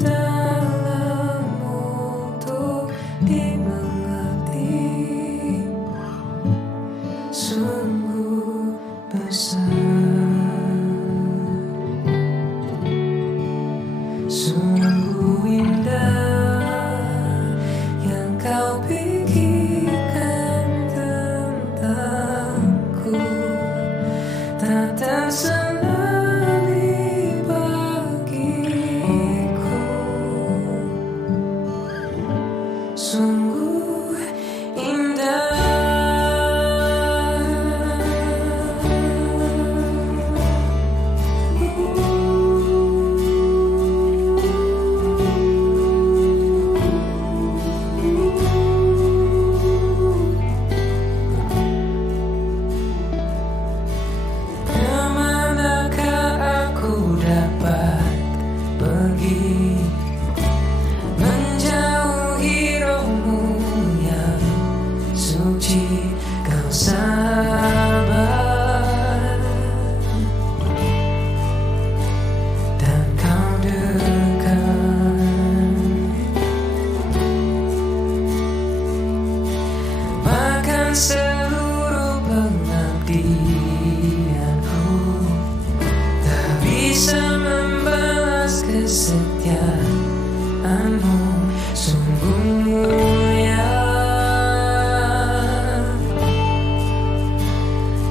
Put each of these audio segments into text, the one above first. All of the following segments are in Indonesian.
dalam untuk dimengerti, sungguh besar, sungguh indah yang kau pikirkan tentangku, tak tersenangi bagiku, sungguh indah. Kemanakah aku dapat pergi, menjauhi rohmu yang suci, kau sabar dan kau dekat, bahkan seluruh pengabdianku tak bisa membalas kesetiaanmu, sungguh mulia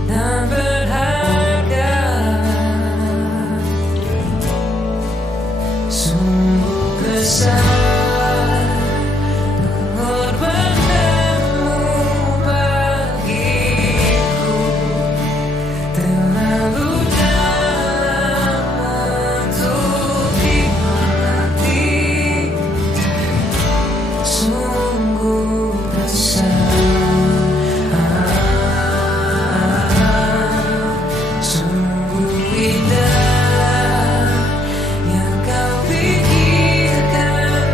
dan berharga, sungguh besar pengorbananmu bagiku, terlalu dalam untuk dimengerti, sungguh besar, sungguh indah yang kau pikirkan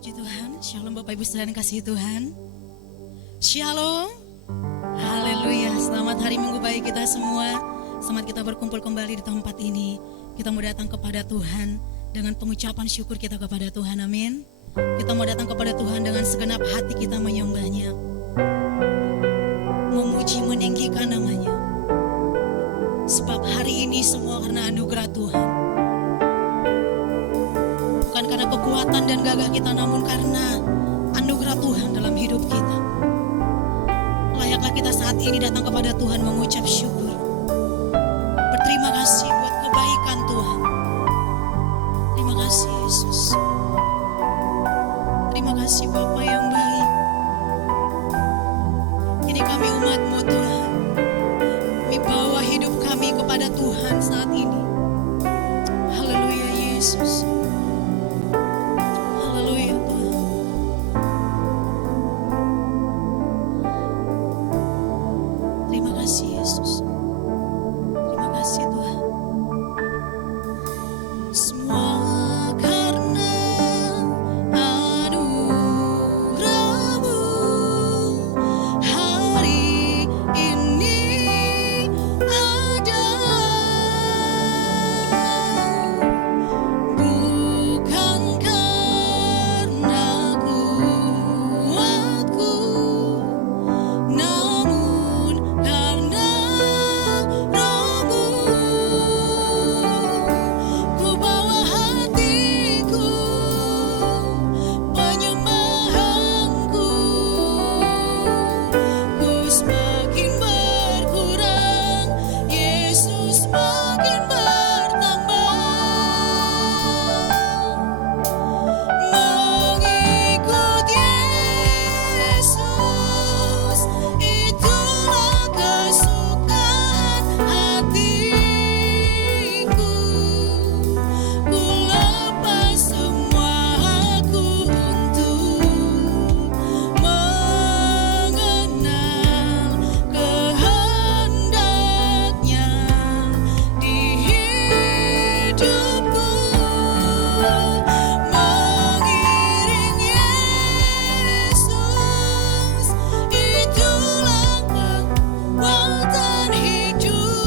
Puji Tuhan, Shalom Bapak Ibu Saudara yang kasih Tuhan. Shalom, haleluya. Selamat hari Minggu bagi kita semua. Selamat kita berkumpul kembali di tempat ini. Kita mau datang kepada Tuhan dengan pengucapan syukur kita kepada Tuhan, amin. Kita mau datang kepada Tuhan dengan segenap hati kita menyembahnya, memuji meninggikan namanya. Sebab hari ini semua karena anugerah Tuhan. Bukan karena kekuatan dan gagah kita, namun karena anugerah Tuhan dalam hidup kita. Layaklah kita saat ini datang kepada Tuhan mengucap syukur, berterima kasih buat kebaikan Tuhan. Terima kasih Yesus. Terima kasih Bapa yang baik. Ini kami umat-Mu Tuhan. Kami bawa hidup kami kepada Tuhan saat ini. Haleluya Yesus. Haleluya Tuhan. Terima kasih Yesus. Terima kasih Tuhan. Semua karena anugerah-Mu hari ini ada. Bukan karena kuatku, namun karena Roh-Mu. Ku bawa hatiku, penyembahanku. Ku semakin berkurang, Yesus makin bertambah. Mengikut Yesus, itulah kesukaan hatiku. Ku lepas semua aku untuk mengenal kehendaknya di hidupku. Mengiring Yesus, itulah kekuatan hidupku.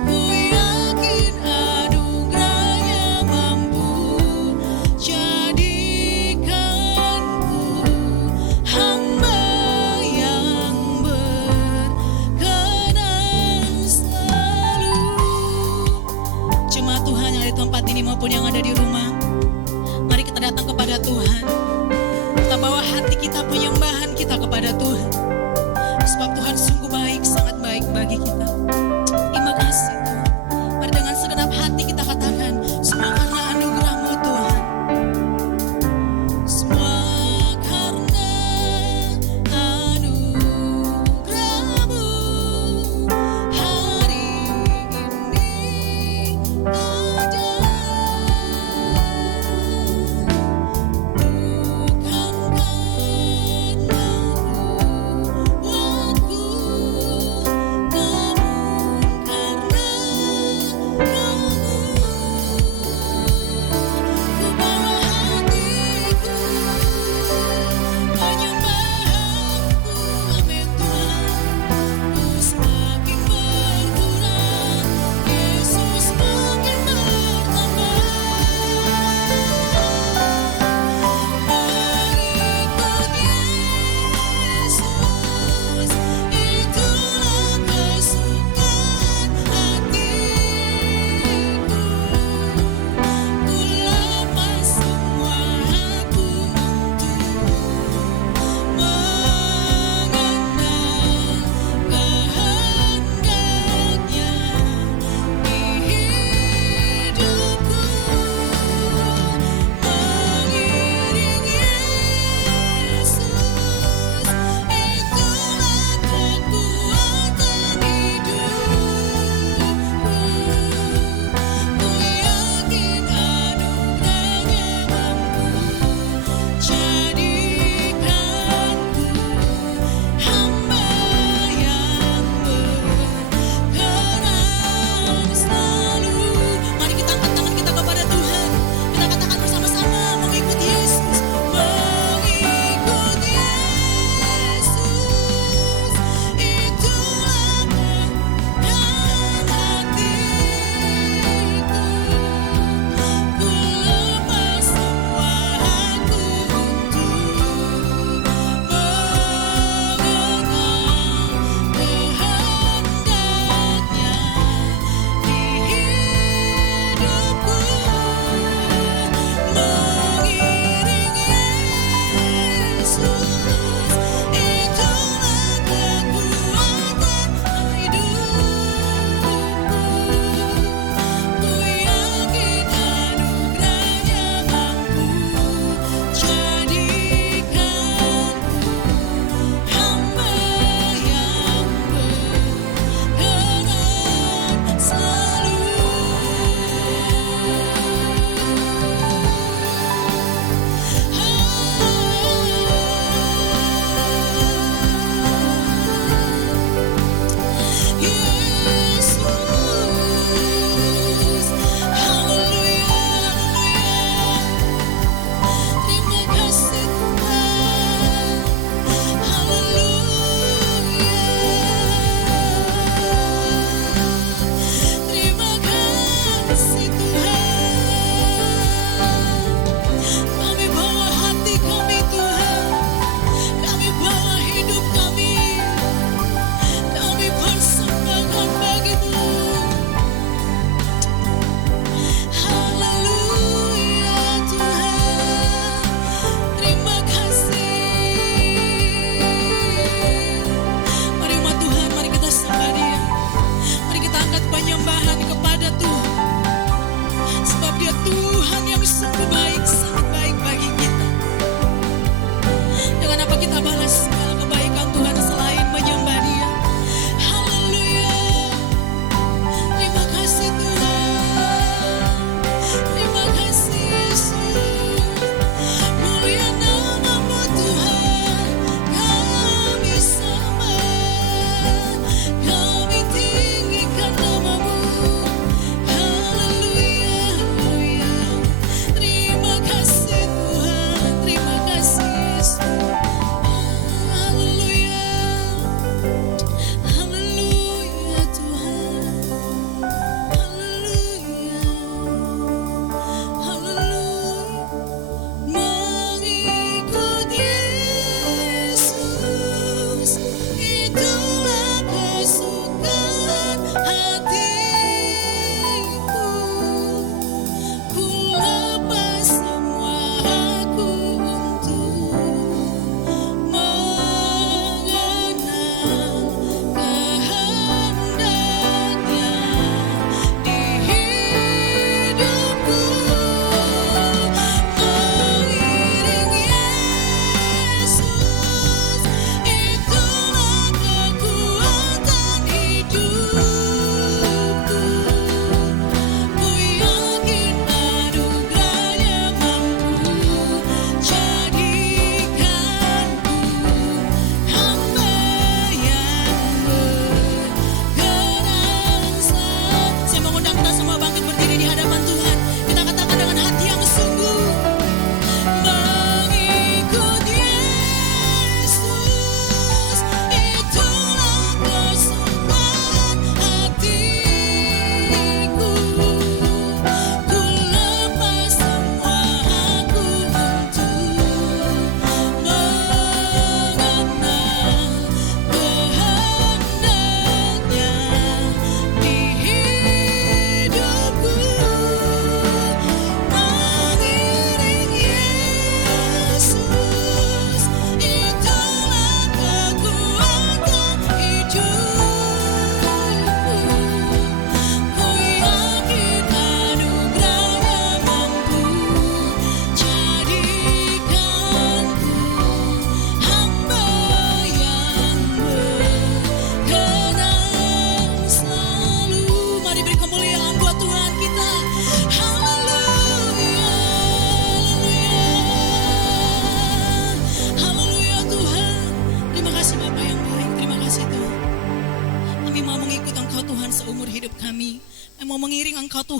Ku yakin anugerah-Nya mampu jadikanku hamba yang berkenan selalu. Jemaat Tuhan yang ada di tempat ini maupun yang ada di rumah, mari kita datang kepada Tuhan. Kita bawa hati kita, penyembahan kita kepada Tuhan. Sebab Tuhan sungguh baik, sangat baik bagi kita. Terima kasih Tuhan. Mari dengan segenap hati kita katakan, semua karena anugerah-Mu Tuhan. Semua karena anugerah-Mu hari ini ada. Bukan karena kuatku, namun karena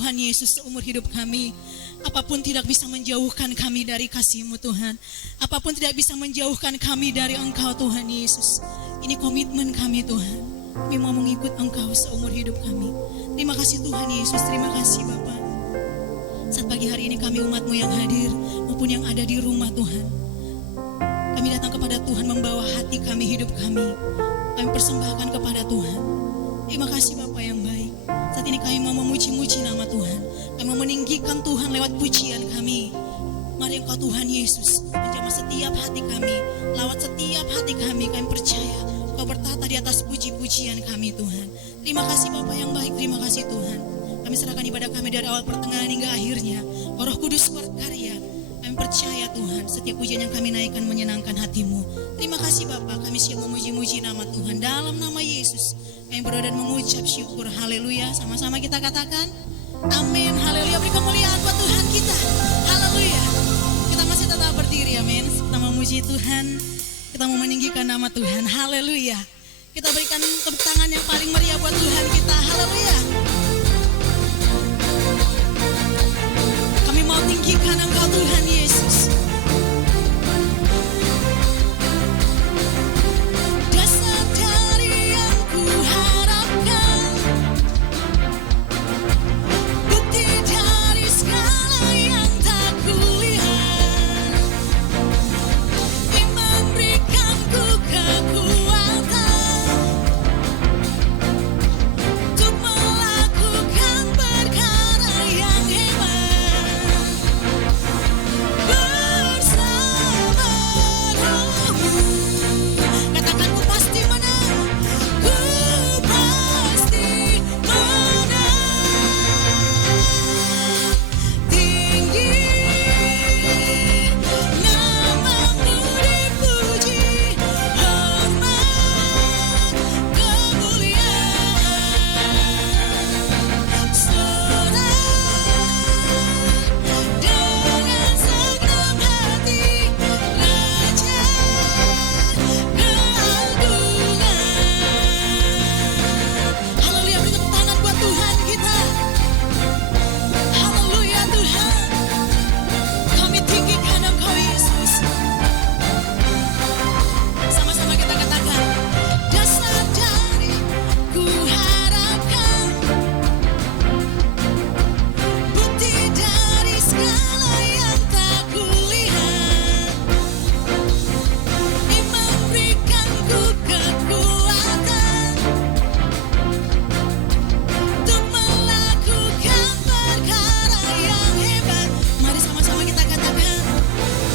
Tuhan Yesus seumur hidup kami. Apapun tidak bisa menjauhkan kami dari kasih-Mu Tuhan. Apapun tidak bisa menjauhkan kami dari Engkau Tuhan Yesus. Ini komitmen kami Tuhan. Kami mau mengikut Engkau seumur hidup kami. Terima kasih Tuhan Yesus, terima kasih Bapa. Saat pagi hari ini kami umat-Mu yang hadir maupun yang ada di rumah Tuhan. Kami datang kepada Tuhan membawa hati kami, hidup kami. Kami persembahkan kepada Tuhan. Terima kasih Bapa yang baik. Saat ini kami mau memuji-muji nama Tuhan. Kami mau meninggikan Tuhan lewat pujian kami. Mari Engkau Tuhan Yesus menjamah setiap hati kami, lawat setiap hati kami. Kami percaya Engkau bertata di atas puji-pujian kami Tuhan. Terima kasih Bapa yang baik, terima kasih Tuhan. Kami serahkan ibadah kami dari awal pertengahan hingga akhirnya. Roh Kudus berkarya. Kami percaya Tuhan, setiap pujian yang kami naikkan menyenangkan hati-Mu. Terima kasih Bapa, kami siap memuji-muji nama Tuhan. Dalam nama Yesus, kami berdoa dan mengucap syukur. Haleluya, sama-sama kita katakan amin, haleluya. Beri kemuliaan buat Tuhan kita, haleluya. Kita masih tetap berdiri, amin. Kita memuji Tuhan, kita mau meninggikan nama Tuhan, haleluya. Kita berikan tepuk tangan yang paling meriah buat Tuhan kita, haleluya. Kami mau tinggikan Engkau Tuhan Yesus. Dasar dari yang ku harapkan, bukti dari segala yang tak kulihat, yang memberikanku kekuatan untuk melakukan perkara yang hebat bersama Roh-Mu. Katakan ku pasti menang, ku pasti menang. Tinggi nama-Mu dipuji, hormat kemuliaan, serah dengan segenap hati, Raja keagungan. Haleluya, beri tepuk tangan buat Tuhan kita. Haleluya Tuhan, kami tinggikan Engkau Yesus. Sama-sama kita katakan, dasar dari ku harapkan, bukti dari segala yang tak kulihat, yang memberikanku kekuatan untuk melakukan perkara yang hebat. Mari sama-sama kita katakan,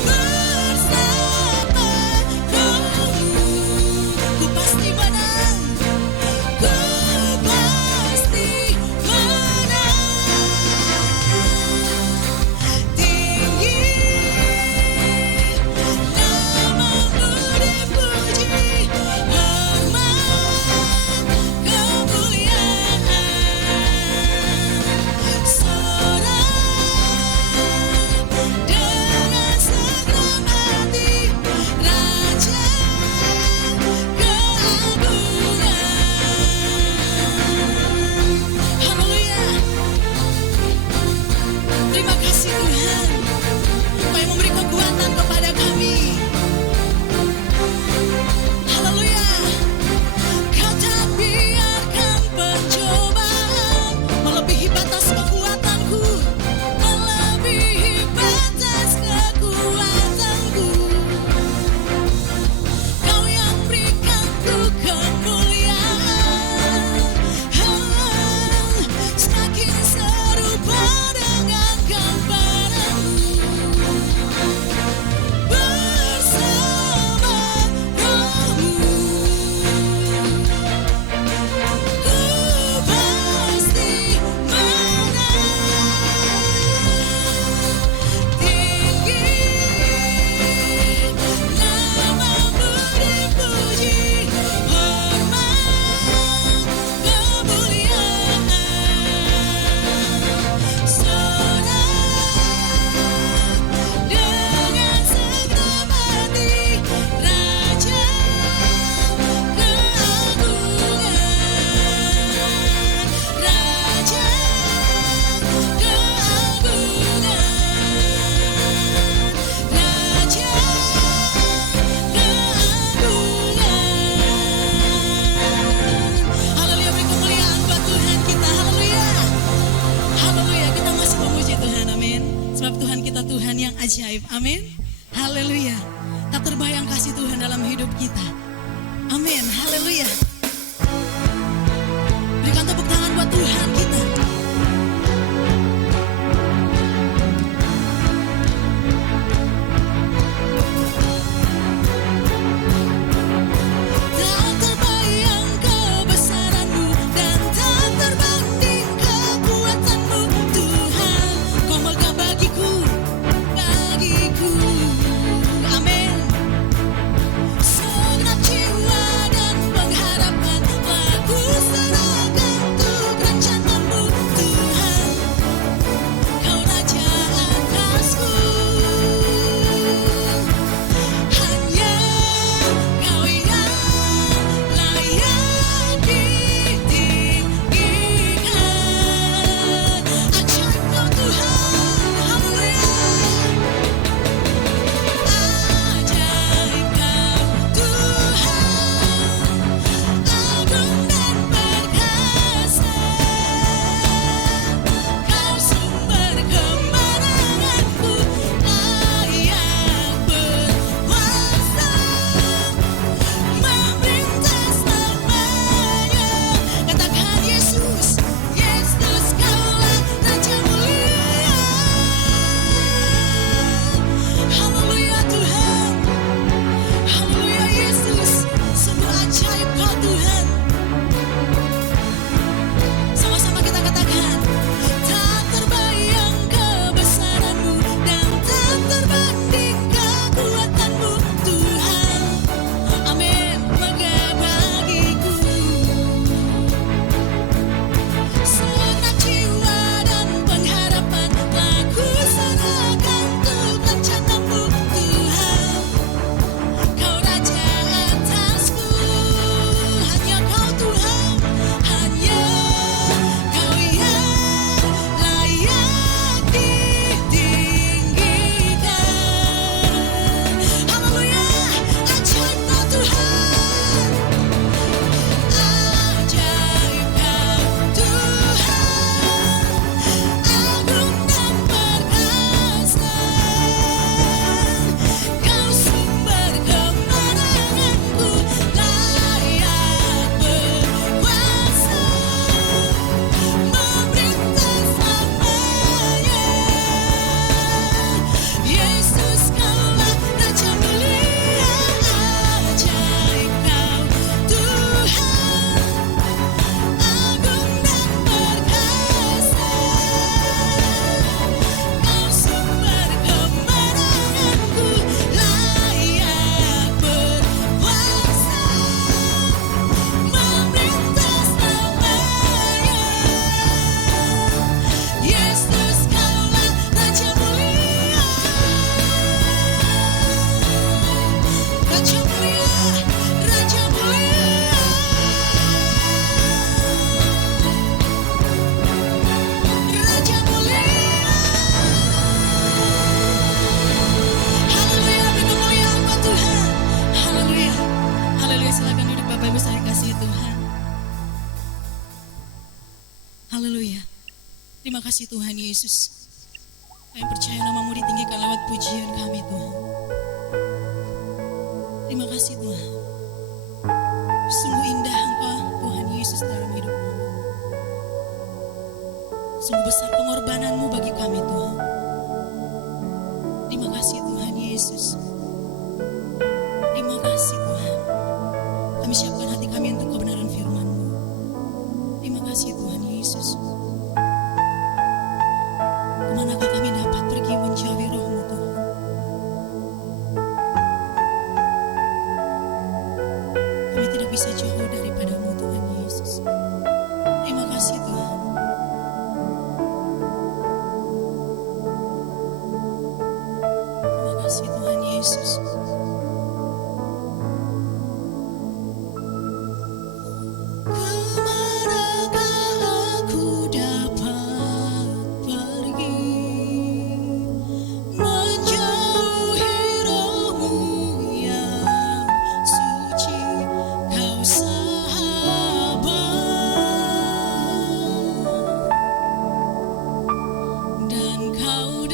bersama Roh-Mu, ku pasti menang, ku pasti menang. Tinggi nama-Mu dipuji, hormat kemuliaan, serah dengan segenap hati, Raja keagungan. Haleluya. Terima kasih Tuhan, Kau yang memberi kekuatan kepada kami. Haleluya. Kau tak biarkan pencobaan melebihi batas kekuatanku, melebihi batas kekuatanku. Kau yang berikanku kemuliaan, semakin serupa dengan gambaran-Mu. Sebab Tuhan kita Tuhan yang ajaib. Amin. Haleluya. Tak terbayang kasih Tuhan dalam hidup kita. Amin. Haleluya. Berikan tepuk tangan buat Tuhan kita. Tak terbayang kebesaran-Mu dan tak terbanding kekuatan-Mu, Tuhan. Kau megah bagiku. Amin. Segenap jiwa dan pengharapan telah ku serahkan untuk rencana-Mu, Tuhan. Kau Raja atasku. Hanya Kau yang layak ditinggikan. Ajaib Kau Tuhan. Haleluya. Ajaib Kau Tuhan, agung dan perkasa. Kau sumber kemenanganku, layak berkuasa, memerintah selamanya. Katakan Yesus, Yesus Kaulah Raja mulia. Haleluya Tuhan. Haleluya Yesus, sungguh ajaib Kau Tuhan. Sama-sama kita katakan, tak terbayang kebesaran-Mu dan tak terbanding kekuatan-Mu, Tuhan. Amin. Megah bagiku. Segenap jiwa dan pengharapan telah ku serahkan untuk rencana-Mu, Tuhan. Kau Raja atasku. Hanya Kau Tuhan. Hanya Kau yang layak ditinggikan. Haleluya. Ajaib Kau Tuhan. Ajaib Kau Tuhan, agung dan perkasa. Kau sumber kemenanganku, layak berkuasa, memerintah selamanya. Yesus Kaulah Raja mulia. Ajaib Kau Tuhan, agung dan perkasa. Kau sumber kemenanganku, layak berkuasa, memerintah selamanya. Yesus Kaulah Raja mulia. Raja mulia, Raja mulia. Raja mulia. Haleluya, beri kemuliaan buat Tuhan. Haleluya. Haleluya, silakan duduk Bapak Ibu saya kasih Tuhan. Haleluya. Terima kasih Tuhan Yesus. Kami percaya nama-Mu ditinggikan lewat pujian kami Tuhan. Terima kasih Tuhan. Sungguh indah Engkau Tuhan Yesus dalam hidup kami. Sungguh besar pengorbanan-Mu bagi kami Tuhan. Terima kasih Tuhan Yesus. Terima kasih Tuhan. Kami siapkan hati kami untuk kebenaran firman-Mu. Terima kasih Tuhan Yesus. Kemanakah kami dapat pergi menjauhi Roh-Mu Tuhan? Kami tidak bisa jauh daripada-Mu Tuhan Yesus. Terima kasih Tuhan. Terima kasih Tuhan Yesus. Kemanakah aku dapat pergi menjauhi Roh-Mu yang suci, Kau sahabat dan Kau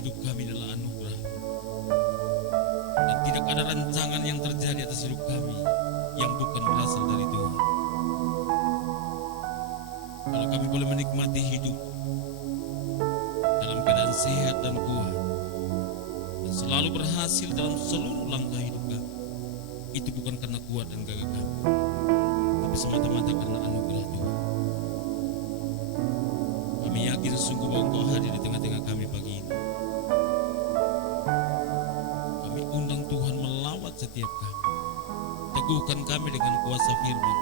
hidup kami adalah anugerah. Dan tidak ada rancangan yang terjadi atas hidup kami yang bukan berasal dari Tuhan. Kalau kami boleh menikmati hidup dalam keadaan sehat dan kuat, dan selalu berhasil dalam seluruh langkah hidup kami, itu bukan karena kuat dan gagah kami, tapi semata-mata karena anugerah Tuhan. Kami yakin sungguh bahwa Engkau hadir di tengah-tengah kami pagi ini. Kami undang Tuhan melawat setiap kami. Teguhkan kami dengan kuasa firman.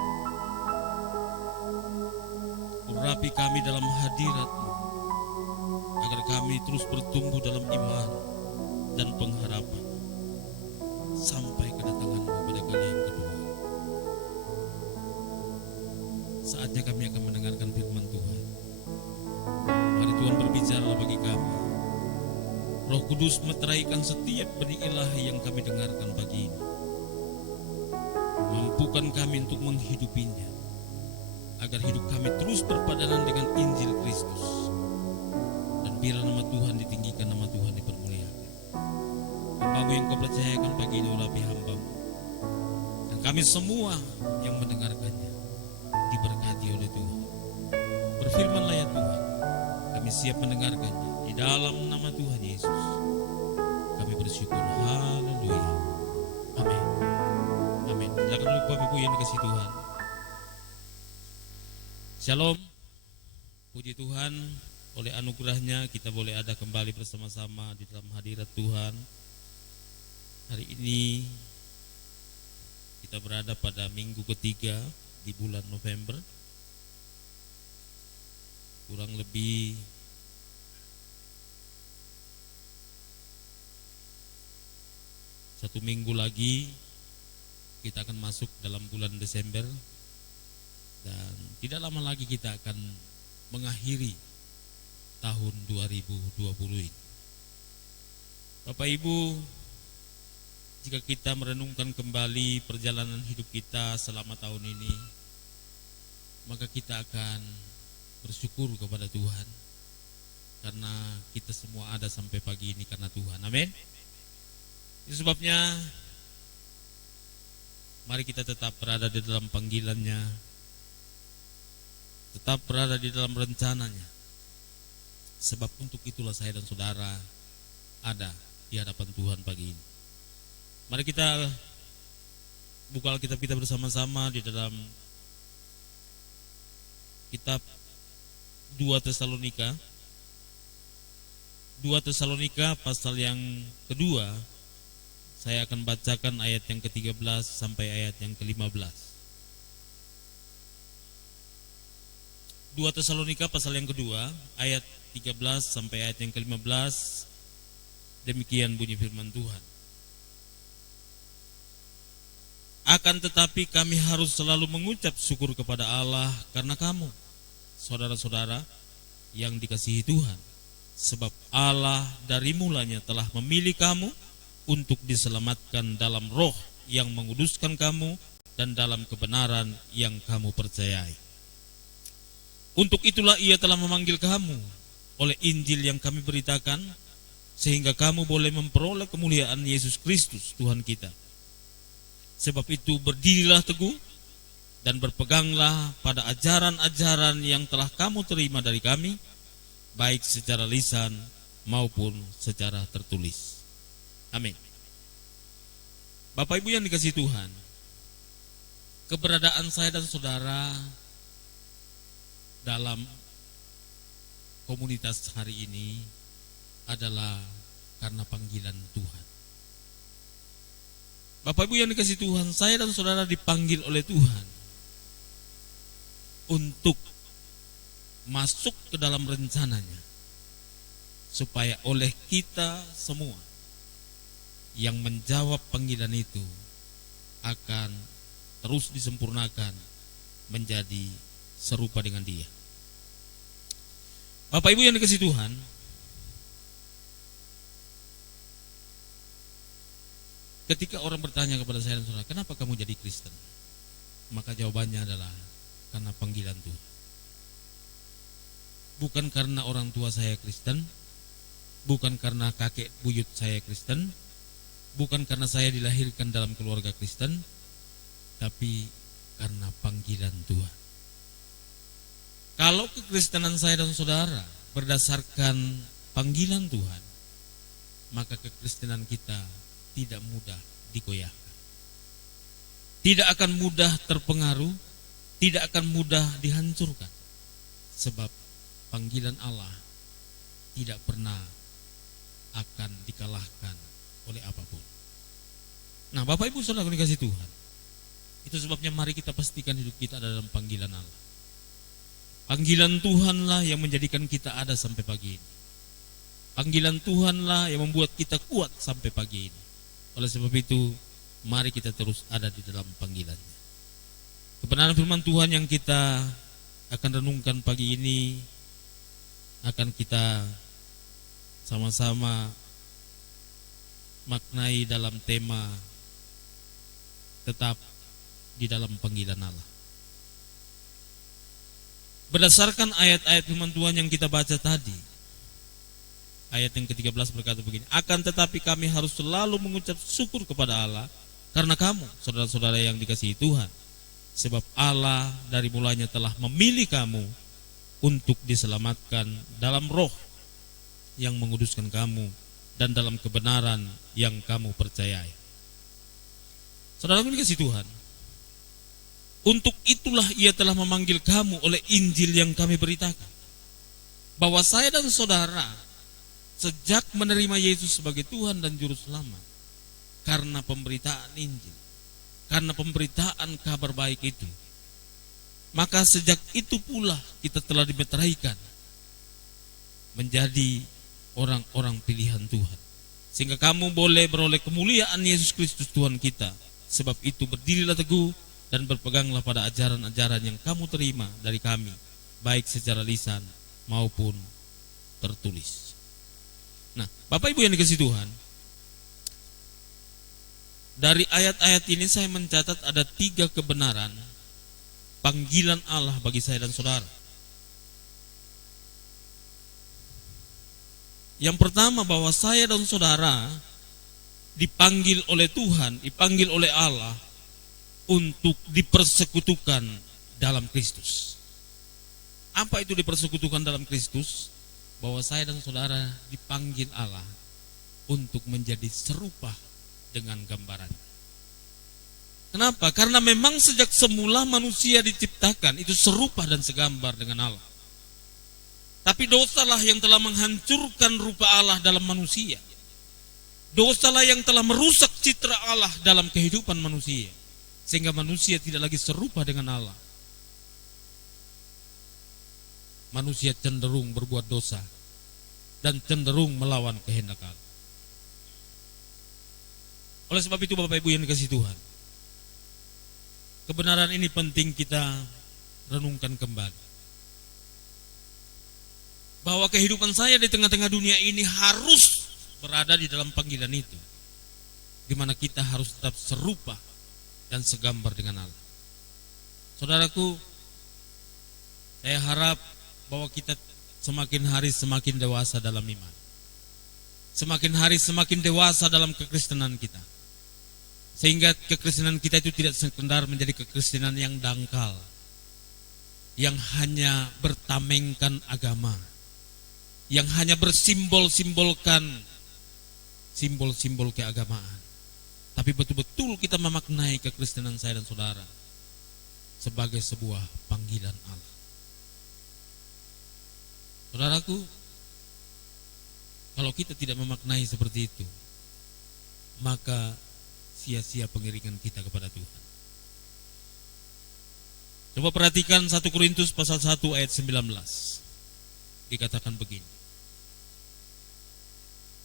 Urapi kami dalam hadirat-Mu, agar kami terus bertumbuh dalam iman dan pengharapan sampai kedatangan-Mu pada kali yang kedua. Saatnya kami akan mendengarkan firman Tuhan. Mari Tuhan berbicara bagi kami. Roh Kudus meteraikan setiap benih ilahi yang kami dengarkan pagi ini. Mampukan kami untuk menghidupinya, agar hidup kami terus berpadanan dengan Injil Kristus. Dan biarlah nama Tuhan ditinggikan, nama Tuhan dipermuliakan. Hamba-Mu yang Kau percayakan pagi ini, urapi hamba-Mu. Dan kami semua yang mendengarkannya diberkati oleh Tuhan. Berfirmanlah ya Tuhan, kami siap mendengarkannya. Di dalam nama Tuhan Yesus kami bersyukur. Haleluya. Amin. Amin. Silakan duduk Bapak Ibu yang dikasihi Tuhan. Shalom. Puji Tuhan, oleh anugerahnya kita boleh ada kembali bersama-sama di dalam hadirat Tuhan. Hari ini kita berada pada minggu ketiga di bulan November. Kurang lebih satu minggu lagi kita akan masuk dalam bulan Desember, dan tidak lama lagi kita akan mengakhiri tahun 2020 ini. Bapak Ibu, jika kita merenungkan kembali perjalanan hidup kita selama tahun ini, maka kita akan bersyukur kepada Tuhan, karena kita semua ada sampai pagi ini karena Tuhan. Amin. Itu sebabnya mari kita tetap berada di dalam panggilannya, tetap berada di dalam rencananya. Sebab untuk itulah saya dan saudara ada di hadapan Tuhan pagi ini. Mari kita buka Alkitab kita bersama-sama di dalam kitab 2 Tesalonika. 2 Tesalonika pasal yang kedua. Saya akan bacakan ayat yang ke-13 sampai ayat yang ke-15. 2 Tesalonika pasal yang kedua, ayat 13 sampai ayat yang ke-15. Demikian bunyi firman Tuhan. Akan tetapi kami harus selalu mengucap syukur kepada Allah karena kamu, saudara-saudara yang dikasihi Tuhan. Sebab Allah dari mulanya telah memilih kamu untuk diselamatkan dalam roh yang menguduskan kamu dan dalam kebenaran yang kamu percayai. Untuk itulah Ia telah memanggil kamu oleh Injil yang kami beritakan, sehingga kamu boleh memperoleh kemuliaan Yesus Kristus Tuhan kita. Sebab itu berdirilah teguh dan berpeganglah pada ajaran-ajaran yang telah kamu terima dari kami, baik secara lisan maupun secara tertulis. Amin. Bapak Ibu yang dikasihi Tuhan, keberadaan saya dan saudara dalam komunitas hari ini adalah karena panggilan Tuhan. Bapak Ibu yang dikasihi Tuhan, saya dan saudara dipanggil oleh Tuhan untuk masuk ke dalam rencananya, supaya oleh kita semua yang menjawab panggilan itu akan terus disempurnakan menjadi serupa dengan Dia. Bapak Ibu yang dikasihi Tuhan, ketika orang bertanya kepada saya dan saudara, kenapa kamu jadi Kristen? Maka jawabannya adalah karena panggilan Tuhan. Bukan karena orang tua saya Kristen, bukan karena kakek buyut saya Kristen, bukan karena saya dilahirkan dalam keluarga Kristen, tapi karena panggilan Tuhan. Kalau kekristenan saya dan saudara berdasarkan panggilan Tuhan, maka kekristenan kita tidak mudah digoyahkan, tidak akan mudah terpengaruh, tidak akan mudah dihancurkan, sebab panggilan Allah tidak pernah akan dikalahkan oleh apapun. Nah, Bapak Ibu Saudara dikasih Tuhan, itu sebabnya mari kita pastikan hidup kita ada dalam panggilan Allah. Panggilan Tuhanlah yang menjadikan kita ada sampai pagi ini. Panggilan Tuhanlah yang membuat kita kuat sampai pagi ini. Oleh sebab itu, mari kita terus ada di dalam panggilannya. Kebenaran firman Tuhan yang kita akan renungkan pagi ini akan kita sama-sama maknai dalam tema tetap di dalam panggilan Allah. Berdasarkan ayat-ayat firman Tuhan yang kita baca tadi, ayat yang ke-13 berkata begini, akan tetapi kami harus selalu mengucap syukur kepada Allah karena kamu, saudara-saudara yang dikasihi Tuhan, sebab Allah dari mulanya telah memilih kamu untuk diselamatkan dalam roh yang menguduskan kamu dan dalam kebenaran yang kamu percayai. Saudara yang dikasihi Tuhan, untuk itulah ia telah memanggil kamu oleh Injil yang kami beritakan, bahwa saya dan saudara sejak menerima Yesus sebagai Tuhan dan Juru Selamat karena pemberitaan Injil, karena pemberitaan kabar baik itu, maka sejak itu pula kita telah dimeteraikan menjadi orang-orang pilihan Tuhan, sehingga kamu boleh beroleh kemuliaan Yesus Kristus Tuhan kita. Sebab itu berdirilah teguh dan berpeganglah pada ajaran-ajaran yang kamu terima dari kami, baik secara lisan maupun tertulis. Nah, Bapak Ibu yang dikasihi Tuhan, dari ayat-ayat ini saya mencatat ada 3 kebenaran panggilan Allah bagi saya dan saudara. Yang pertama, bahwa saya dan saudara dipanggil oleh Tuhan, dipanggil oleh Allah untuk dipersekutukan dalam Kristus. Apa itu dipersekutukan dalam Kristus? Bahwa saya dan saudara dipanggil Allah untuk menjadi serupa dengan gambarannya. Kenapa? Karena memang sejak semula manusia diciptakan itu serupa dan segambar dengan Allah. Tapi dosalah yang telah menghancurkan rupa Allah dalam manusia. Dosalah yang telah merusak citra Allah dalam kehidupan manusia, sehingga manusia tidak lagi serupa dengan Allah. Manusia cenderung berbuat dosa dan cenderung melawan kehendak Allah. Oleh sebab itu Bapak Ibu yang dikasihi Tuhan, kebenaran ini penting kita renungkan kembali. Bahwa kehidupan saya di tengah-tengah dunia ini harus berada di dalam panggilan itu, di mana kita harus tetap serupa dan segambar dengan Allah. Saudaraku, saya harap bahwa kita semakin hari semakin dewasa dalam iman, semakin hari semakin dewasa dalam kekristenan kita, sehingga kekristenan kita itu tidak sekedar menjadi kekristenan yang dangkal, yang hanya bertamengkan agama, yang hanya bersimbol-simbolkan simbol-simbol keagamaan, tapi betul-betul kita memaknai kekristenan saya dan saudara sebagai sebuah panggilan Allah. Saudaraku, kalau kita tidak memaknai seperti itu, maka sia-sia pengiringan kita kepada Tuhan. Coba perhatikan 1 Korintus pasal 1 ayat 19. Dikatakan begini,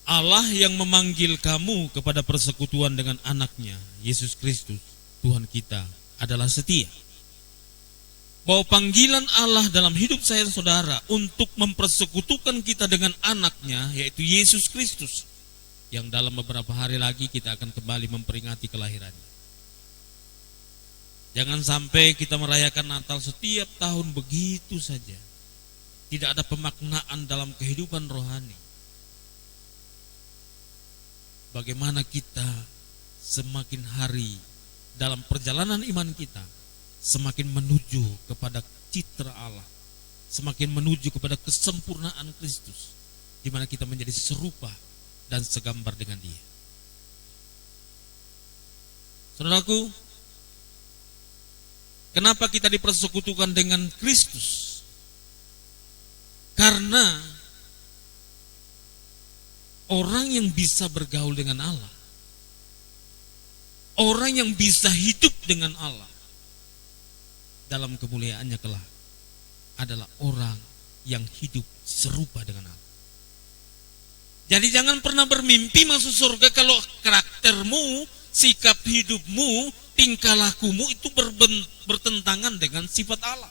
Allah yang memanggil kamu kepada persekutuan dengan anaknya, Yesus Kristus, Tuhan kita, adalah setia. Bahwa panggilan Allah dalam hidup saya dan saudara untuk mempersekutukan kita dengan anaknya, yaitu Yesus Kristus, yang dalam beberapa hari lagi kita akan kembali memperingati kelahirannya. Jangan sampai kita merayakan Natal setiap tahun begitu saja, tidak ada pemaknaan dalam kehidupan rohani. bagaimana kita semakin hari dalam perjalanan iman kita semakin menuju kepada citra Allah, semakin menuju kepada kesempurnaan Kristus, di mana kita menjadi serupa dan segambar dengan Dia. Saudaraku, kenapa kita dipersekutukan dengan Kristus? Karena orang yang bisa bergaul dengan Allah, orang yang bisa hidup dengan Allah dalam kemuliaannya kelak adalah orang yang hidup serupa dengan Allah. Jadi jangan pernah bermimpi masuk surga kalau karaktermu, sikap hidupmu, tingkah lakumu itu bertentangan dengan sifat Allah.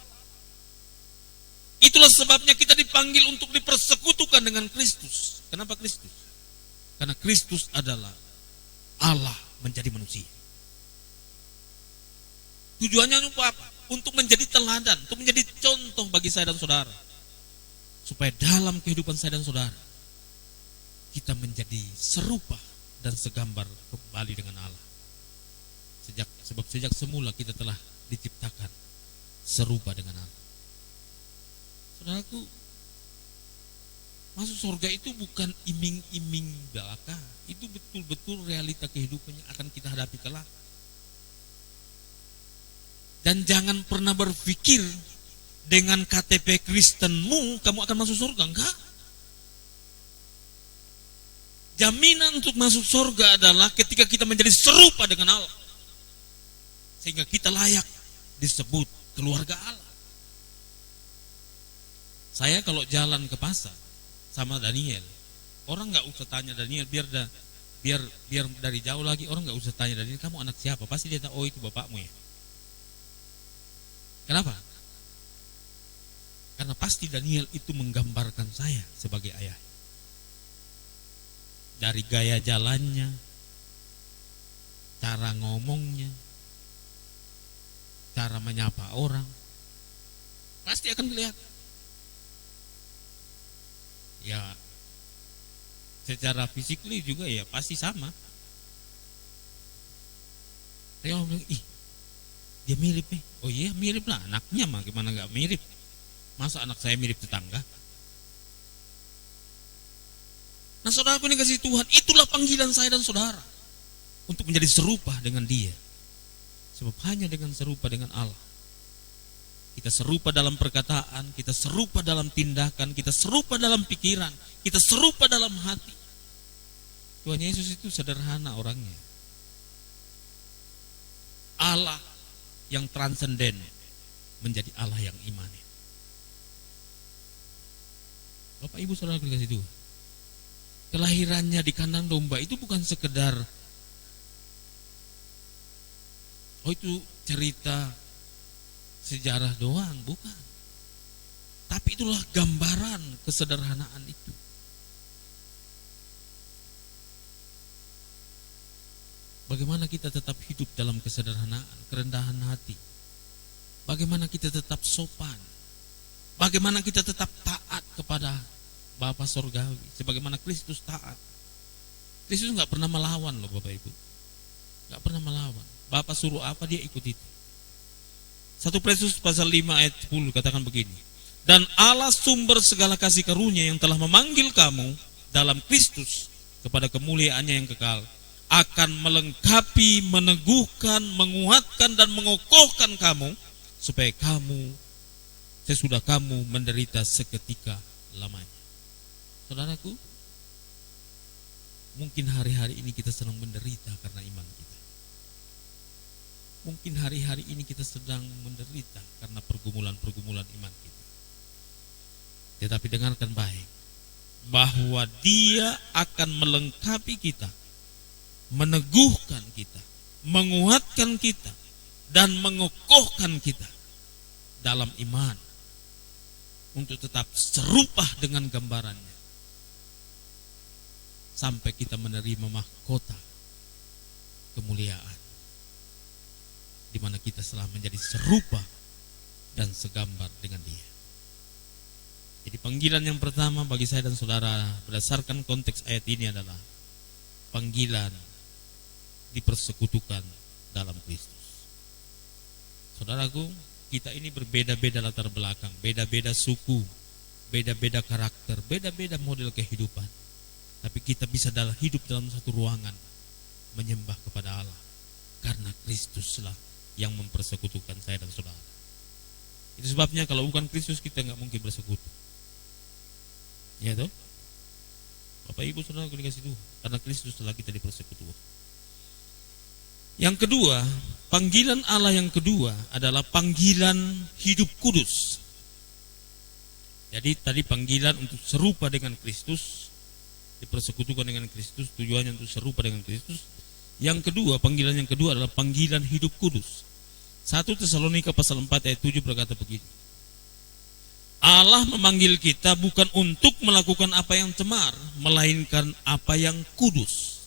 Itulah sebabnya kita dipanggil untuk dipersekutukan dengan Kristus. Kenapa Kristus? Karena Kristus adalah Allah menjadi manusia. Tujuannya untuk apa? Untuk menjadi teladan, untuk menjadi contoh bagi saya dan saudara. Supaya dalam kehidupan saya dan saudara, kita menjadi serupa dan segambar kembali dengan Allah. Sebab sejak semula kita telah diciptakan serupa dengan Allah. Saudaraku, masuk surga itu bukan iming-iming belaka. Itu betul-betul realita kehidupan yang akan kita hadapi kelak. Dan jangan pernah berpikir dengan KTP Kristenmu kamu akan masuk surga. Enggak. Jaminan untuk masuk surga adalah ketika kita menjadi serupa dengan Allah, sehingga kita layak disebut keluarga Allah. Saya kalau jalan ke pasar sama Daniel, orang nggak usah tanya Daniel, biar dari jauh lagi orang nggak usah tanya Daniel, kamu anak siapa? Pasti dia tahu, oh itu bapakmu ya. Kenapa? Karena pasti Daniel itu menggambarkan saya sebagai ayah. Dari gaya jalannya, cara ngomongnya, cara menyapa orang, pasti akan kelihatan. Ya, secara fisikly juga ya pasti sama. Saya bilang, ih, dia mirip nih. Oh iya mirip lah, anaknya mah gimana gak mirip? Masa anak saya mirip tetangga? Nah saudaraku ini kasih Tuhan, itulah panggilan saya dan saudara untuk menjadi serupa dengan Dia. Sebab hanya dengan serupa dengan Allah, kita serupa dalam perkataan, kita serupa dalam tindakan, kita serupa dalam pikiran, kita serupa dalam hati. Tuhan Yesus itu sederhana orangnya. Allah yang transenden menjadi Allah yang immanuel. Bapak Ibu saudara dikasih Tuhan, kelahirannya di kandang domba itu bukan sekedar oh itu cerita sejarah doang, bukan. Tapi itulah gambaran kesederhanaan itu. Bagaimana kita tetap hidup dalam kesederhanaan, kerendahan hati. Bagaimana kita tetap sopan. Bagaimana kita tetap taat kepada Bapa Sorgawi, sebagaimana Kristus taat. Kristus nggak pernah melawan loh Bapak Ibu, nggak pernah melawan. Bapak suruh apa dia ikut itu. 1 Petrus pasal 5 ayat 10 katakan begini. Dan Allah sumber segala kasih karunia yang telah memanggil kamu dalam Kristus kepada kemuliaannya yang kekal, akan melengkapi, meneguhkan, menguatkan dan mengokohkan kamu supaya kamu sesudah kamu menderita seketika lamanya. Saudaraku, mungkin hari-hari ini kita sedang menderita karena iman kita. Mungkin hari-hari ini kita sedang menderita karena pergumulan-pergumulan iman kita. Tetapi dengarkan baik, bahwa Dia akan melengkapi kita, meneguhkan kita, menguatkan kita, dan mengokohkan kita dalam iman untuk tetap serupa dengan gambarannya sampai kita menerima mahkota kemuliaan di mana kita telah menjadi serupa dan segambar dengan Dia. Jadi panggilan yang pertama bagi saya dan saudara berdasarkan konteks ayat ini adalah panggilan dipersekutukan dalam Kristus. Saudaraku, kita ini berbeda-beda latar belakang, beda-beda suku, beda-beda karakter, beda-beda model kehidupan. Tapi kita bisa hidup dalam satu ruangan menyembah kepada Allah karena Kristuslah yang mempersekutukan saya dan saudara. Itu sebabnya kalau bukan Kristus kita nggak mungkin bersekutu. Ya toh? Bapak Ibu Saudara dikasih Tuhan, karena Kristus telah kita dipersekutukan. Yang kedua, panggilan Allah yang kedua adalah panggilan hidup kudus. Jadi tadi panggilan untuk serupa dengan Kristus, dipersekutukan dengan Kristus, tujuannya untuk serupa dengan Kristus. Yang kedua, panggilan yang kedua adalah panggilan hidup kudus. 1 Tesalonika pasal 4 ayat 7 berkata begini. Allah memanggil kita bukan untuk melakukan apa yang cemar, melainkan apa yang kudus.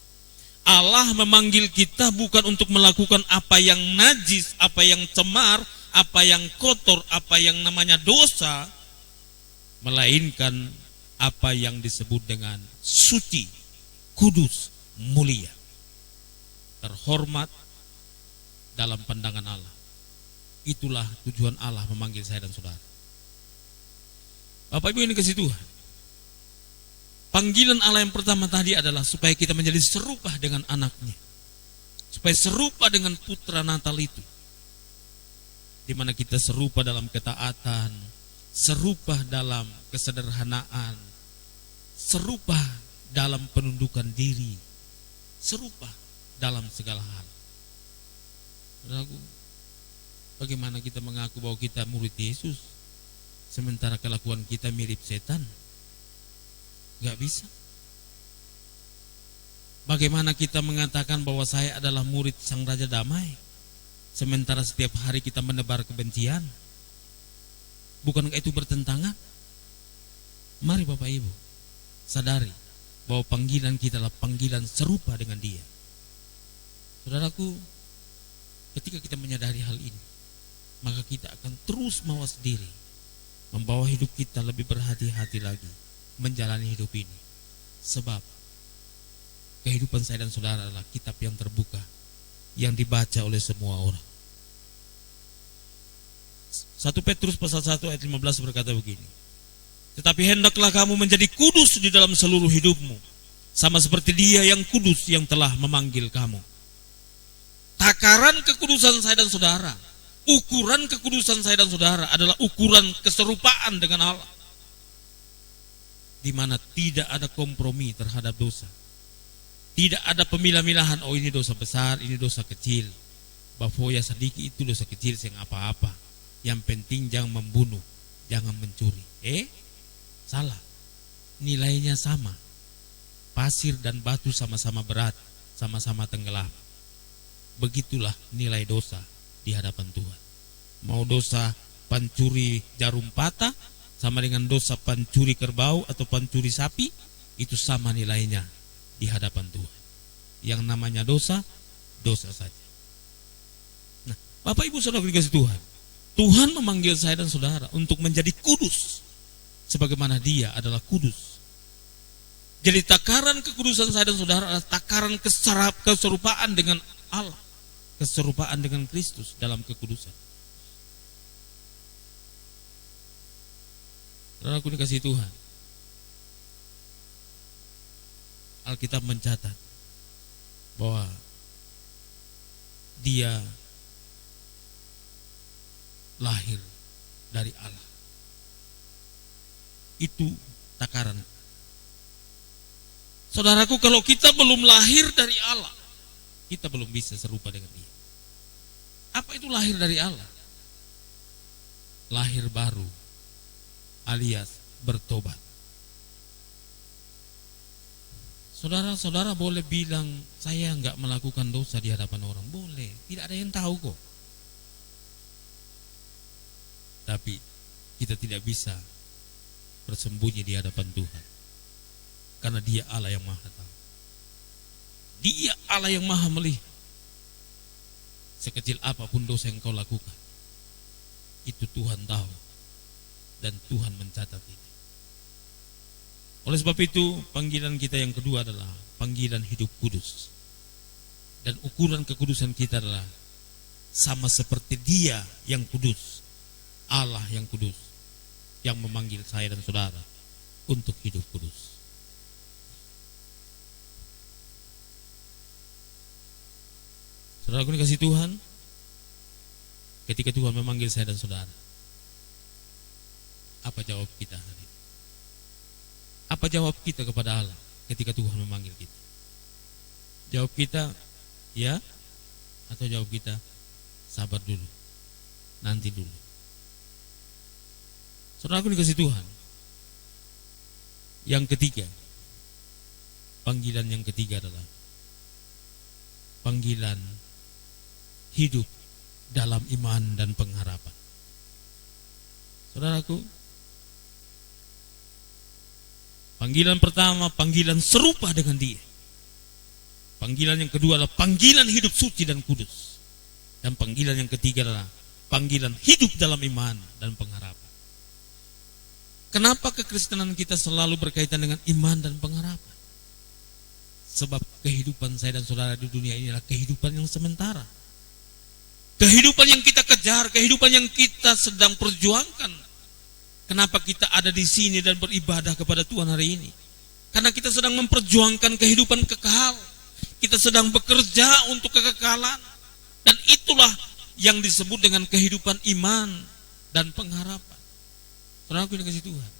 Allah memanggil kita bukan untuk melakukan apa yang najis, apa yang cemar, apa yang kotor, apa yang namanya dosa, melainkan apa yang disebut dengan suci, kudus, mulia, terhormat dalam pandangan Allah. Itulah tujuan Allah memanggil saya dan saudara. Bapak Ibu yang dikasih Tuhan, panggilan Allah yang pertama tadi adalah supaya kita menjadi serupa dengan anaknya, supaya serupa dengan putra Natal itu, di mana kita serupa dalam ketaatan, serupa dalam kesederhanaan, serupa dalam penundukan diri, serupa dalam segala hal. Saudaraku, bagaimana kita mengaku bahwa kita murid Yesus sementara kelakuan kita mirip setan? Gak bisa. Bagaimana kita mengatakan bahwa saya adalah murid Sang Raja Damai sementara setiap hari kita menebar kebencian? Bukankah itu bertentangan? Mari Bapak Ibu sadari bahwa panggilan kita adalah panggilan serupa dengan Dia. Saudaraku, ketika kita menyadari hal ini, maka kita akan terus mawas diri, membawa hidup kita lebih berhati-hati lagi menjalani hidup ini. Sebab kehidupan saya dan saudara adalah kitab yang terbuka, yang dibaca oleh semua orang. 1 Petrus pasal 1 ayat 15 berkata begini. Tetapi hendaklah kamu menjadi kudus di dalam seluruh hidupmu, sama seperti Dia yang kudus yang telah memanggil kamu. Takaran kekudusan saya dan saudara, ukuran kekudusan saya dan saudara adalah ukuran keserupaan dengan Allah, di mana tidak ada kompromi terhadap dosa. Tidak ada pemilah-milahan, oh ini dosa besar, ini dosa kecil. Bafoya sedikit itu dosa kecil, yang apa-apa. Yang penting jangan membunuh, jangan mencuri. Salah. Nilainya sama. Pasir dan batu sama-sama berat, sama-sama tenggelam. Begitulah nilai dosa di hadapan Tuhan. Mau dosa pencuri jarum patah sama dengan dosa pencuri kerbau atau pencuri sapi, itu sama nilainya di hadapan Tuhan. Yang namanya dosa, dosa saja. Nah, Bapak Ibu Saudara dikasih Tuhan, Tuhan memanggil saya dan saudara untuk menjadi kudus sebagaimana Dia adalah kudus. Jadi takaran kekudusan saya dan saudara adalah takaran keserupaan dengan Allah, keserupaan dengan Kristus dalam kekudusan. Saudara aku dikasih Tuhan, Alkitab mencatat bahwa Dia lahir dari Allah. Itu takaran. Saudaraku, kalau kita belum lahir dari Allah, kita belum bisa serupa dengan Dia. Apa itu lahir dari Allah? Lahir baru, alias bertobat. Saudara-saudara boleh bilang, saya enggak melakukan dosa di hadapan orang. Boleh, tidak ada yang tahu kok. Tapi kita tidak bisa bersembunyi di hadapan Tuhan, karena Dia Allah yang Maha Tahu. Dia Allah yang Maha Melihat. Sekecil apapun dosa yang kau lakukan, itu Tuhan tahu dan Tuhan mencatat itu. Oleh sebab itu, panggilan kita yang kedua adalah panggilan hidup kudus. Dan ukuran kekudusan kita adalah sama seperti Dia yang kudus, Allah yang kudus, yang memanggil saya dan saudara untuk hidup kudus. Saudaraku dikasih Tuhan, ketika Tuhan memanggil saya dan saudara, apa jawab kita hari ini? Apa jawab kita kepada Allah ketika Tuhan memanggil kita? Jawab kita ya, atau jawab kita sabar dulu, nanti dulu? Saudaraku dikasih Tuhan, yang ketiga, panggilan yang ketiga adalah panggilan hidup dalam iman dan pengharapan. Saudaraku, panggilan pertama, panggilan serupa dengan Dia. Panggilan yang kedua adalah panggilan hidup suci dan kudus. Dan panggilan yang ketiga adalah panggilan hidup dalam iman dan pengharapan. Kenapa kekristenan kita selalu berkaitan dengan iman dan pengharapan? Sebab kehidupan saya dan saudara di dunia ini adalah kehidupan yang sementara. Kehidupan yang kita kejar, kehidupan yang kita sedang perjuangkan. Kenapa kita ada di sini dan beribadah kepada Tuhan hari ini? Karena kita sedang memperjuangkan kehidupan kekal. Kita sedang bekerja untuk kekekalan. Dan itulah yang disebut dengan kehidupan iman dan pengharapan. Saudaraku yang dikasihi Tuhan,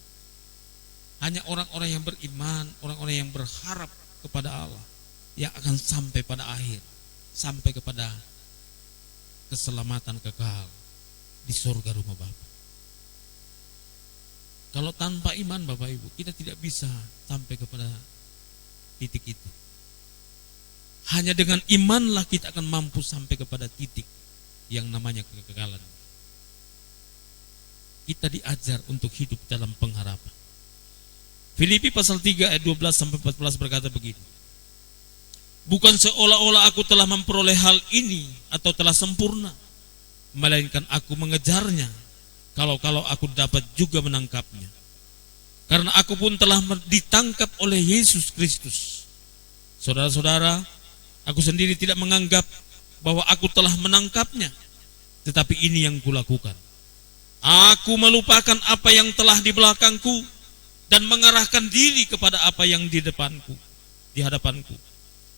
hanya orang-orang yang beriman, orang-orang yang berharap kepada Allah yang akan sampai pada akhir, sampai kepada keselamatan kekal di surga rumah Bapa. Kalau tanpa iman Bapak Ibu, kita tidak bisa sampai kepada titik itu. Hanya dengan imanlah kita akan mampu sampai kepada titik yang namanya kekekalan. Kita diajar untuk hidup dalam pengharapan. Filipi pasal 3 ayat 12 sampai 14 berkata begini. Bukan seolah-olah aku telah memperoleh hal ini atau telah sempurna, melainkan aku mengejarnya, kalau aku dapat juga menangkapnya. Karena aku pun telah ditangkap oleh Yesus Kristus. Saudara-saudara, aku sendiri tidak menganggap bahwa aku telah menangkapnya, tetapi ini yang kulakukan. Aku melupakan apa yang telah di belakangku dan mengarahkan diri kepada apa yang di depanku, di hadapanku,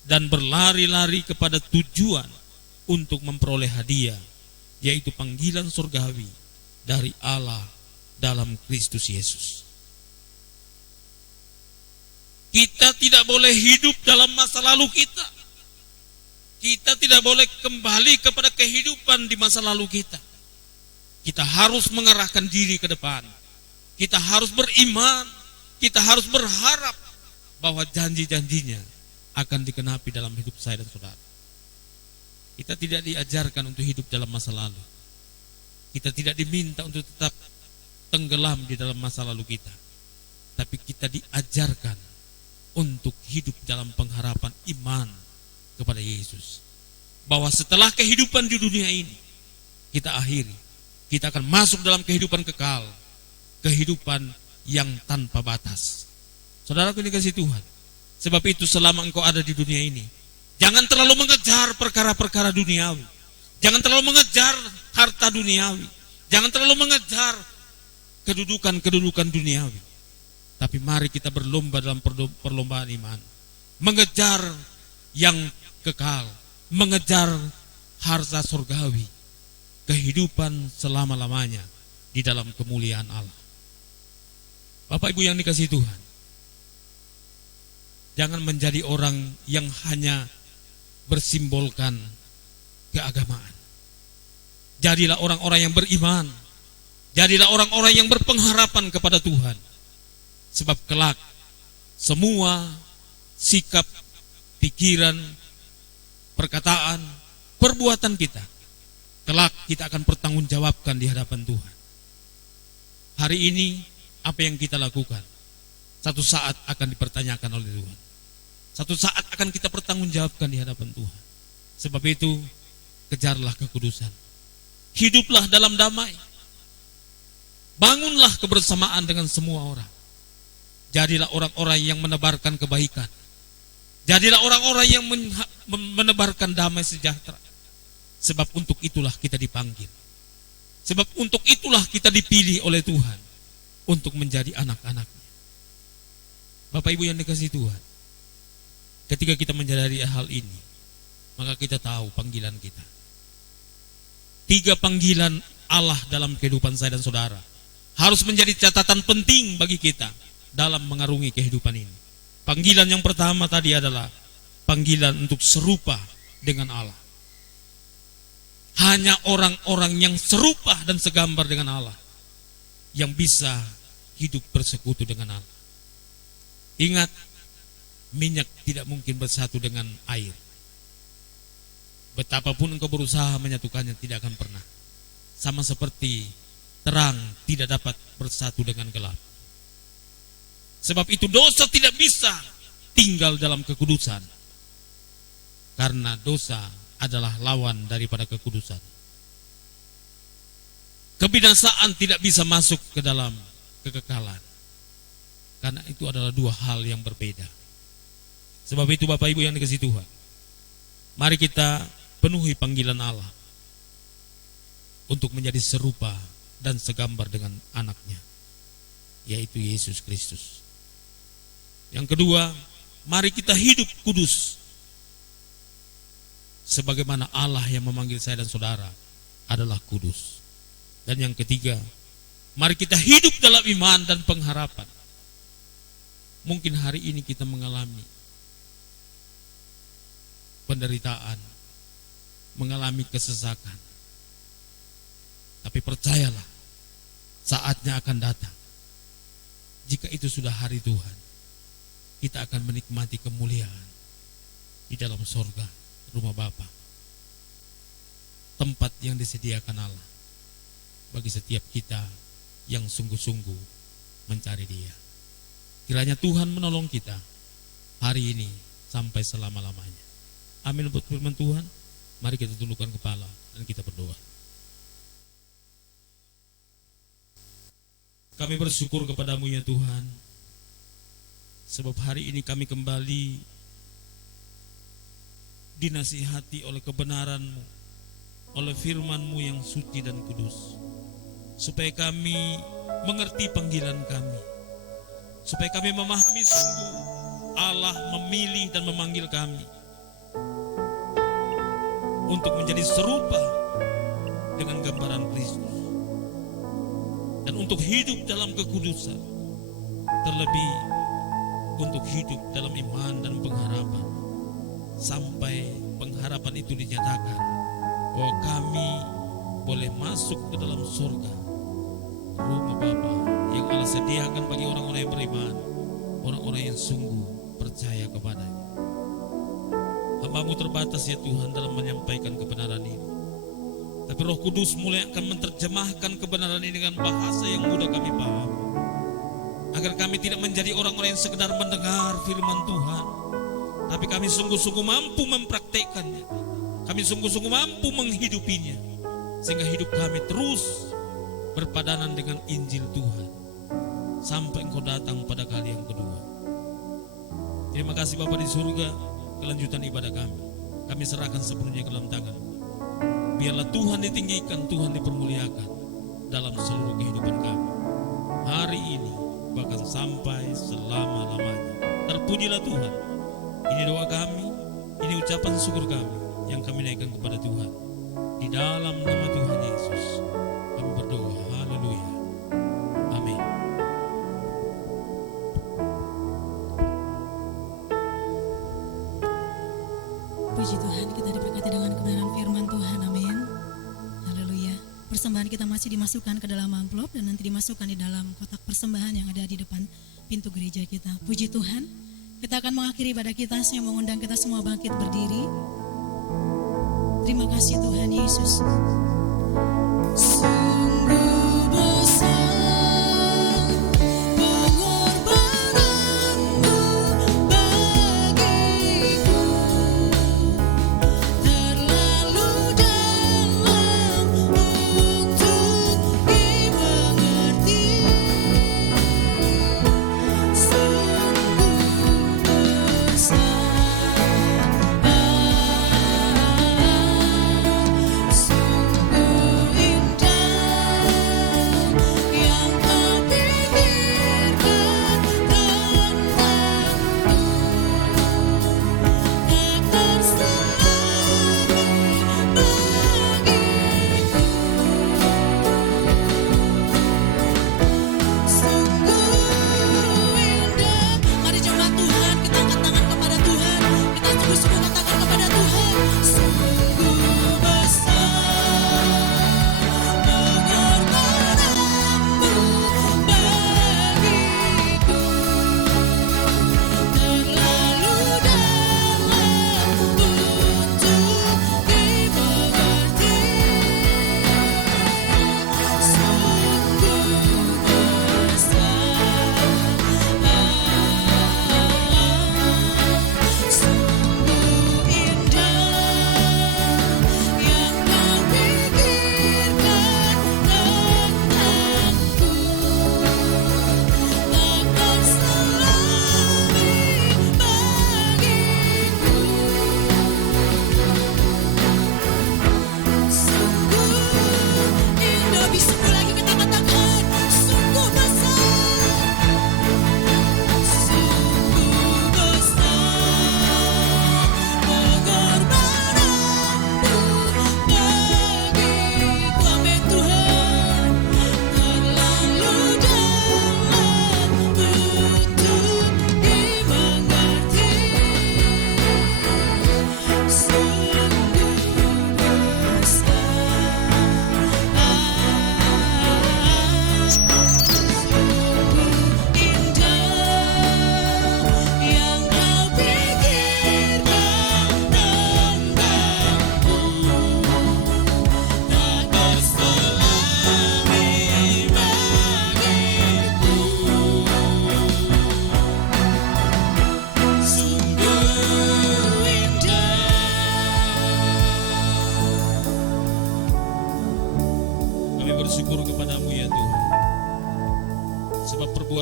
dan berlari-lari kepada tujuan untuk memperoleh hadiah, yaitu panggilan surgawi dari Allah dalam Kristus Yesus. Kita tidak boleh hidup dalam masa lalu kita. Kita tidak boleh kembali kepada kehidupan di masa lalu kita. Kita harus mengarahkan diri ke depan. Kita harus beriman. Kita harus berharap bahwa janji-janjinya akan dikenapi dalam hidup saya dan saudara. Kita tidak diajarkan untuk hidup dalam masa lalu. Kita tidak diminta untuk tetap tenggelam di dalam masa lalu kita. Tapi kita diajarkan untuk hidup dalam pengharapan iman kepada Yesus. Bahwa setelah kehidupan di dunia ini kita akhiri, kita akan masuk dalam kehidupan kekal, kehidupan yang tanpa batas. Saudaraku yang dikasihi Tuhan, sebab itu selama engkau ada di dunia ini, jangan terlalu mengejar perkara-perkara duniawi. Jangan terlalu mengejar harta duniawi. Jangan terlalu mengejar kedudukan-kedudukan duniawi. Tapi mari kita berlomba dalam perlombaan iman. Mengejar yang kekal, mengejar harta surgawi, kehidupan selama-lamanya di dalam kemuliaan Allah. Bapak Ibu yang dikasihi Tuhan, jangan menjadi orang yang hanya bersimbolkan keagamaan. Jadilah orang-orang yang beriman. Jadilah orang-orang yang berpengharapan kepada Tuhan. Sebab kelak semua sikap, pikiran, perkataan, perbuatan kita, kelak kita akan pertanggungjawabkan di hadapan Tuhan. Hari ini apa yang kita lakukan satu saat akan dipertanyakan oleh Tuhan. Satu saat akan kita pertanggungjawabkan di hadapan Tuhan. Sebab itu kejarlah kekudusan. Hiduplah dalam damai. Bangunlah kebersamaan dengan semua orang. Jadilah orang-orang yang menebarkan kebaikan. Jadilah orang-orang yang menebarkan damai sejahtera. Sebab untuk itulah kita dipanggil. Sebab untuk itulah kita dipilih oleh Tuhan untuk menjadi anak-anaknya. Bapak Ibu yang dikasihi Tuhan, ketika kita menyadari hal ini, maka kita tahu panggilan kita. 3 panggilan Allah dalam kehidupan saya dan saudara harus menjadi catatan penting bagi kita dalam mengarungi kehidupan ini. Panggilan yang pertama tadi adalah panggilan untuk serupa dengan Allah. Hanya orang-orang yang serupa dan segambar dengan Allah yang bisa hidup bersekutu dengan Allah. Ingat, minyak tidak mungkin bersatu dengan air. Betapapun engkau berusaha menyatukannya, tidak akan pernah. Sama seperti terang tidak dapat bersatu dengan gelap. Sebab itu dosa tidak bisa tinggal dalam kekudusan. Karena dosa adalah lawan daripada kekudusan. Kebinasaan tidak bisa masuk ke dalam kekekalan. Karena itu adalah 2 hal yang berbeda. Sebab itu Bapak Ibu yang dikasihi Tuhan, mari kita penuhi panggilan Allah untuk menjadi serupa dan segambar dengan anaknya, yaitu Yesus Kristus. Yang kedua, mari kita hidup kudus sebagaimana Allah yang memanggil saya dan saudara adalah kudus. Dan yang ketiga, mari kita hidup dalam iman dan pengharapan. Mungkin hari ini kita mengalami penderitaan, mengalami kesesakan. Tapi percayalah, saatnya akan datang. Jika itu sudah hari Tuhan, kita akan menikmati kemuliaan di dalam sorga, rumah Bapa, tempat yang disediakan Allah bagi setiap kita yang sungguh-sungguh mencari Dia. Kiranya Tuhan menolong kita hari ini sampai selama-lamanya. Amin buat firman Tuhan. Mari kita tundukkan kepala dan kita berdoa. Kami bersyukur kepadamu ya Tuhan, sebab hari ini kami kembali dinasihati oleh kebenaran-Mu, oleh firman-Mu yang suci dan kudus, supaya kami mengerti panggilan kami, supaya kami memahami sungguh Allah memilih dan memanggil kami untuk menjadi serupa dengan gambaran Kristus dan untuk hidup dalam kekudusan, terlebih untuk hidup dalam iman dan pengharapan, sampai pengharapan itu dinyatakan bahwa kami boleh masuk ke dalam surga, rumah Bapa yang Allah sediakan bagi orang-orang yang beriman, orang-orang yang sungguh percaya kepada-Nya. Hamba-Mu terbatas ya Tuhan dalam menyampaikan kebenaran ini, tapi Roh Kudus mulai akan menerjemahkan kebenaran ini dengan bahasa yang mudah kami paham, agar kami tidak menjadi orang-orang yang sekedar mendengar firman Tuhan, tapi kami sungguh-sungguh mampu mempraktekkannya, kami sungguh-sungguh mampu menghidupinya, sehingga hidup kami terus berpadanan dengan Injil Tuhan sampai Engkau datang pada kali yang kedua. Terima kasih Bapa di surga, kelanjutan ibadah kami serahkan sepenuhnya ke dalam tangan. Biarlah Tuhan ditinggikan, Tuhan dipermuliakan dalam seluruh kehidupan kami hari ini, bahkan sampai selama-lamanya. Terpujilah Tuhan. Ini doa kami, ini ucapan syukur kami yang kami naikkan kepada Tuhan. Di dalam nama Tuhan Yesus kami berdoa. Haleluya. Amin. Puji Tuhan, kita diberkati dengan kebenaran firman Tuhan. Amin. Haleluya. Persembahan kita masih dimasukkan ke dalam amplop dan nanti dimasukkan di dalam kotak persembahan yang ada di depan pintu gereja kita. Puji Tuhan. Kita akan mengakhiri ibadah kita. Saya mengundang kita semua bangkit berdiri. Terima kasih Tuhan Yesus. Sungguh besar pengorbananmu bagiku, terlalu dalam untuk dimengerti.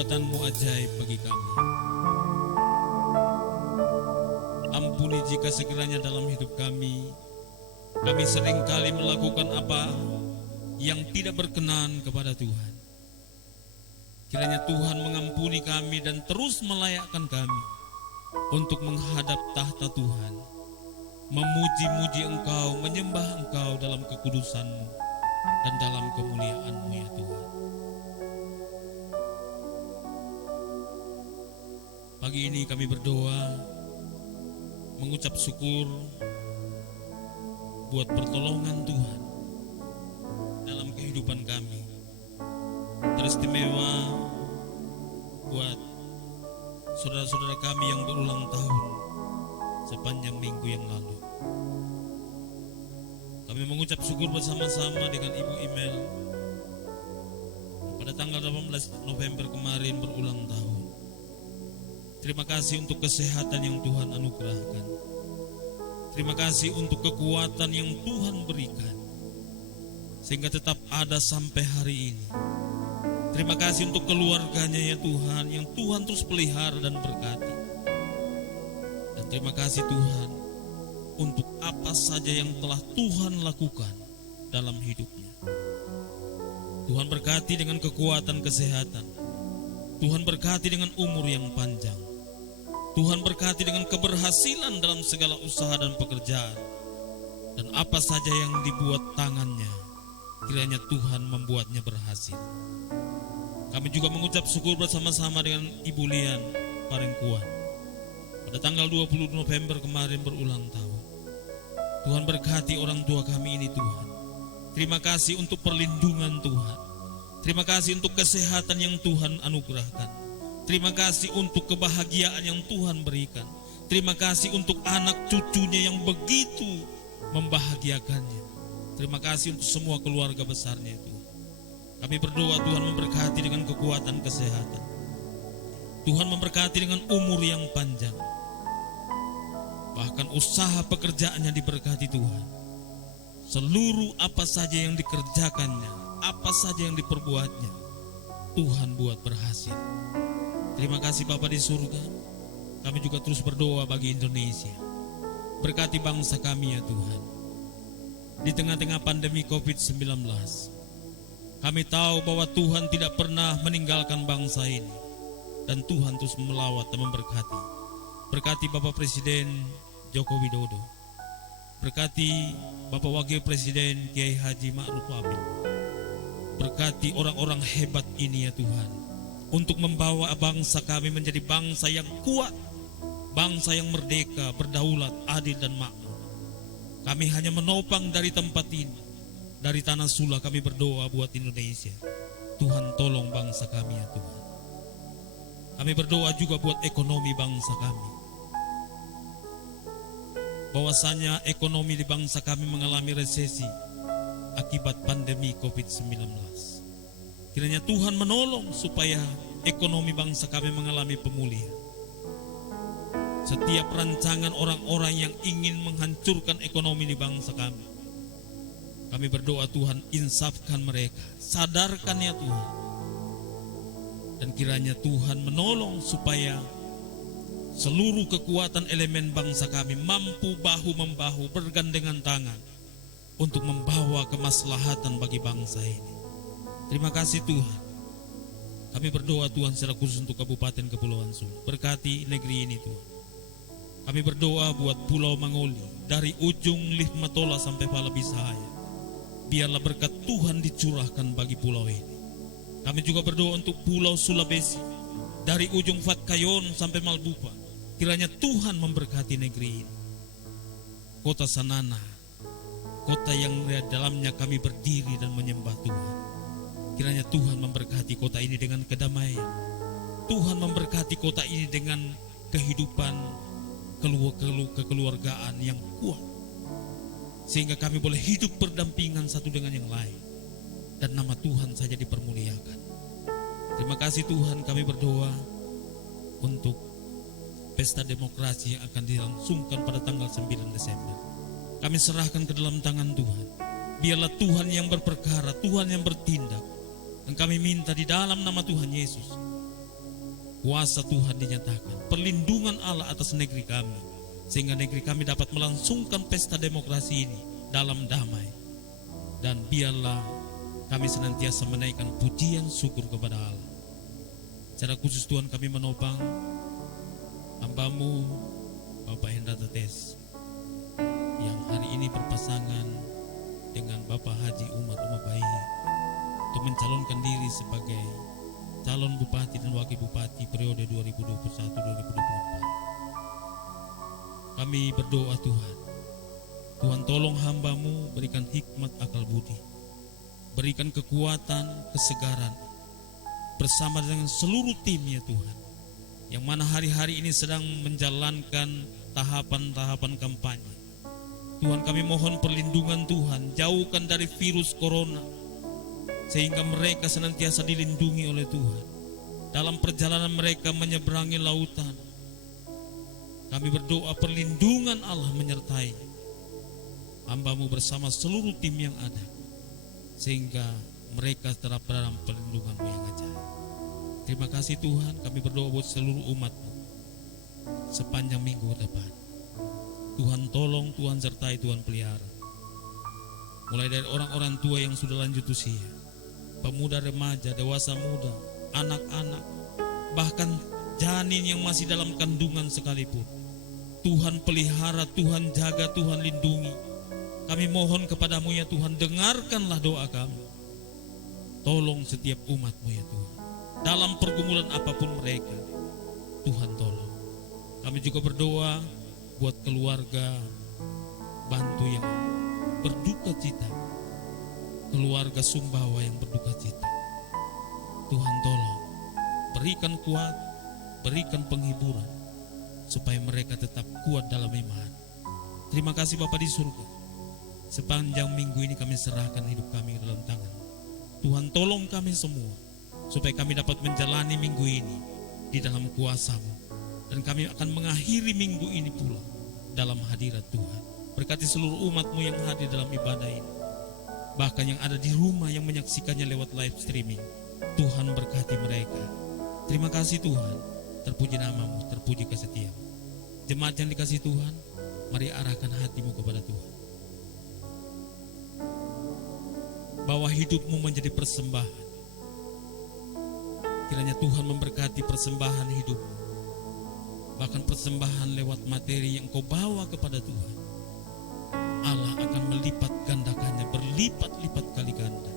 perbuatan-Mu ajaib bagi kami. Ampuni jika sekiranya dalam hidup kami seringkali melakukan apa yang tidak berkenan kepada Tuhan. Kiranya Tuhan mengampuni kami dan terus melayakkan kami untuk menghadap tahta Tuhan, memuji-muji Engkau, menyembah Engkau dalam kekudusan-Mu dan dalam kemuliaan-Mu ya Tuhan. Pagi ini kami berdoa, mengucap syukur buat pertolongan Tuhan dalam kehidupan kami. Teristimewa buat saudara-saudara kami yang berulang tahun sepanjang minggu yang lalu. Kami mengucap syukur bersama-sama dengan Ibu Imel pada tanggal 18 November kemarin berulang tahun. Terima kasih untuk kesehatan yang Tuhan anugerahkan. Terima kasih untuk kekuatan yang Tuhan berikan sehingga tetap ada sampai hari ini. Terima kasih untuk keluarganya ya Tuhan, yang Tuhan terus pelihara dan berkati. Dan terima kasih Tuhan untuk apa saja yang telah Tuhan lakukan dalam hidupnya. Tuhan berkati dengan kekuatan kesehatan. Tuhan berkati dengan umur yang panjang. Tuhan berkati dengan keberhasilan dalam segala usaha dan pekerjaan. Dan apa saja yang dibuat tangannya, kiranya Tuhan membuatnya berhasil. Kami juga mengucap syukur bersama-sama dengan Ibu Lian Parengkuan pada tanggal 20 November kemarin berulang tahun. Tuhan berkati orang tua kami ini Tuhan. Terima kasih untuk perlindungan Tuhan. Terima kasih untuk kesehatan yang Tuhan anugerahkan. Terima kasih untuk kebahagiaan yang Tuhan berikan. Terima kasih untuk anak cucunya yang begitu membahagiakannya. Terima kasih untuk semua keluarga besarnya Tuhan. Kami berdoa Tuhan memberkati dengan kekuatan kesehatan. Tuhan memberkati dengan umur yang panjang. Bahkan usaha pekerjaannya diberkati Tuhan. Seluruh apa saja yang dikerjakannya, apa saja yang diperbuatnya, Tuhan buat berhasil. Terima kasih Bapa di surga. Kami juga terus berdoa bagi Indonesia. Berkati bangsa kami ya Tuhan. Di tengah-tengah pandemi COVID-19, kami tahu bahwa Tuhan tidak pernah meninggalkan bangsa ini. Dan Tuhan terus melawat dan memberkati. Berkati Bapak Presiden Joko Widodo. Berkati Bapak Wakil Presiden Kiai Haji Ma'ruf Amin. Berkati orang-orang hebat ini ya Tuhan, untuk membawa bangsa kami menjadi bangsa yang kuat, bangsa yang merdeka, berdaulat, adil dan makmur. Kami hanya menopang dari tempat ini, dari tanah Sula kami berdoa buat Indonesia. Tuhan tolong bangsa kami ya Tuhan. Kami berdoa juga buat ekonomi bangsa kami. Bahwasanya ekonomi di bangsa kami mengalami resesi akibat pandemi COVID-19. Kiranya Tuhan menolong supaya ekonomi bangsa kami mengalami pemulihan. Setiap rancangan orang-orang yang ingin menghancurkan ekonomi di bangsa kami berdoa Tuhan insafkan mereka, sadarkan ya Tuhan. Dan kiranya Tuhan menolong supaya seluruh kekuatan elemen bangsa kami mampu bahu-membahu bergandengan tangan untuk membawa kemaslahatan bagi bangsa ini. Terima kasih Tuhan. Kami berdoa Tuhan secara khusus untuk Kabupaten Kepulauan Sula. Berkati negeri ini Tuhan. Kami berdoa buat Pulau Mangoli, dari ujung Lihmatola sampai Palabisaya. Biarlah berkat Tuhan dicurahkan bagi pulau ini. Kami juga berdoa untuk Pulau Sulawesi, dari ujung Fatkayon sampai Malbupa. Kiranya Tuhan memberkati negeri ini. Kota Sanana, kota yang di dalamnya kami berdiri dan menyembah Tuhan. Kiranya Tuhan memberkati kota ini dengan kedamaian. Tuhan memberkati kota ini dengan kehidupan kekeluargaan yang kuat. Sehingga kami boleh hidup berdampingan satu dengan yang lain. Dan nama Tuhan saja dipermuliakan. Terima kasih Tuhan, kami berdoa untuk pesta demokrasi yang akan dilangsungkan pada tanggal 9 Desember. Kami serahkan ke dalam tangan Tuhan. Biarlah Tuhan yang berperkara, Tuhan yang bertindak. Dan kami minta di dalam nama Tuhan Yesus, kuasa Tuhan dinyatakan, perlindungan Allah atas negeri kami, sehingga negeri kami dapat melangsungkan pesta demokrasi ini dalam damai. Dan biarlah kami senantiasa menaikkan pujian syukur kepada Allah. Secara khusus Tuhan kami menopang hamba-Mu Bapak Hendra Tetes yang hari ini berpasangan dengan Bapak Haji Umar Umabai untuk mencalonkan diri sebagai calon bupati dan wakil bupati periode 2021-2024. Kami berdoa Tuhan tolong hamba-Mu, berikan hikmat akal budi, berikan kekuatan, kesegaran bersama dengan seluruh tim ya Tuhan, yang mana hari-hari ini sedang menjalankan tahapan-tahapan kampanye. Tuhan, kami mohon perlindungan Tuhan, jauhkan dari virus corona, sehingga mereka senantiasa dilindungi oleh Tuhan dalam perjalanan mereka menyeberangi lautan. Kami berdoa perlindungan Allah menyertai hamba-Mu bersama seluruh tim yang ada, sehingga mereka tetap dalam perlindungan-Mu yang ajaib. Terima kasih Tuhan, kami berdoa buat seluruh umat-Mu sepanjang minggu depan. Tuhan tolong, Tuhan sertai, Tuhan pelihara. Mulai dari orang-orang tua yang sudah lanjut usia, pemuda, remaja, dewasa muda, anak-anak, bahkan janin yang masih dalam kandungan sekalipun. Tuhan pelihara, Tuhan jaga, Tuhan lindungi. Kami mohon kepada-Mu ya Tuhan, dengarkanlah doa kami. Tolong setiap umat-Mu ya Tuhan, dalam pergumulan apapun mereka, Tuhan tolong. Kami juga berdoa buat keluarga Bantu yang berduka cita, keluarga Sumbawa yang berduka cita. Tuhan tolong, berikan kuat, berikan penghiburan, supaya mereka tetap kuat dalam iman. Terima kasih Bapa di surga. Sepanjang minggu ini kami serahkan hidup kami ke dalam tangan. Tuhan tolong kami semua, supaya kami dapat menjalani minggu ini di dalam kuasa-Mu. Dan kami akan mengakhiri minggu ini pula dalam hadirat Tuhan. Berkati seluruh umat-Mu yang hadir dalam ibadah ini, bahkan yang ada di rumah yang menyaksikannya lewat live streaming. Tuhan berkati mereka. Terima kasih Tuhan. Terpuji nama-Mu, terpuji kesetiaan. Jemaat yang dikasih Tuhan, mari arahkan hatimu kepada Tuhan. Bawa hidupmu menjadi persembahan. Kiranya Tuhan memberkati persembahan hidupmu, bahkan persembahan lewat materi yang kau bawa kepada Tuhan. Allah akan melipat gandakannya, berlipat-lipat kali ganda,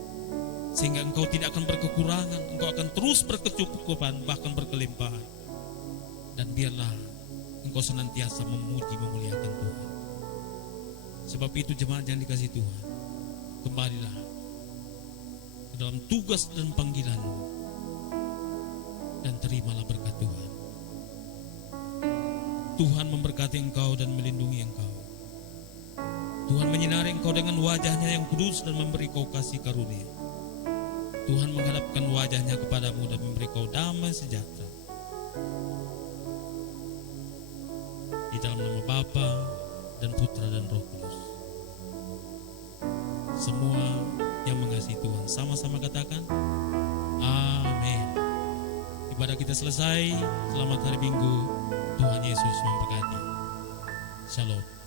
sehingga engkau tidak akan berkekurangan. Engkau akan terus berkecukupan, bahkan berkelimpahan. Dan biarlah engkau senantiasa memuji, memuliakan Tuhan. Sebab itu jemaat yang dikasih Tuhan, kembalilah ke dalam tugas dan panggilanmu, dan terimalah berkat Tuhan. Tuhan memberkati engkau dan melindungi engkau. Tuhan menyinari engkau dengan wajah-Nya yang kudus dan memberi kau kasih karunia. Tuhan menghadapkan wajah-Nya kepadamu dan memberi kau damai sejahtera. Di dalam nama Bapa dan Putra dan Roh Kudus. Semua yang mengasihi Tuhan sama-sama katakan amin. Ibadah kita selesai. Selamat hari Minggu. Tuhan Yesus memberkati. Shalom.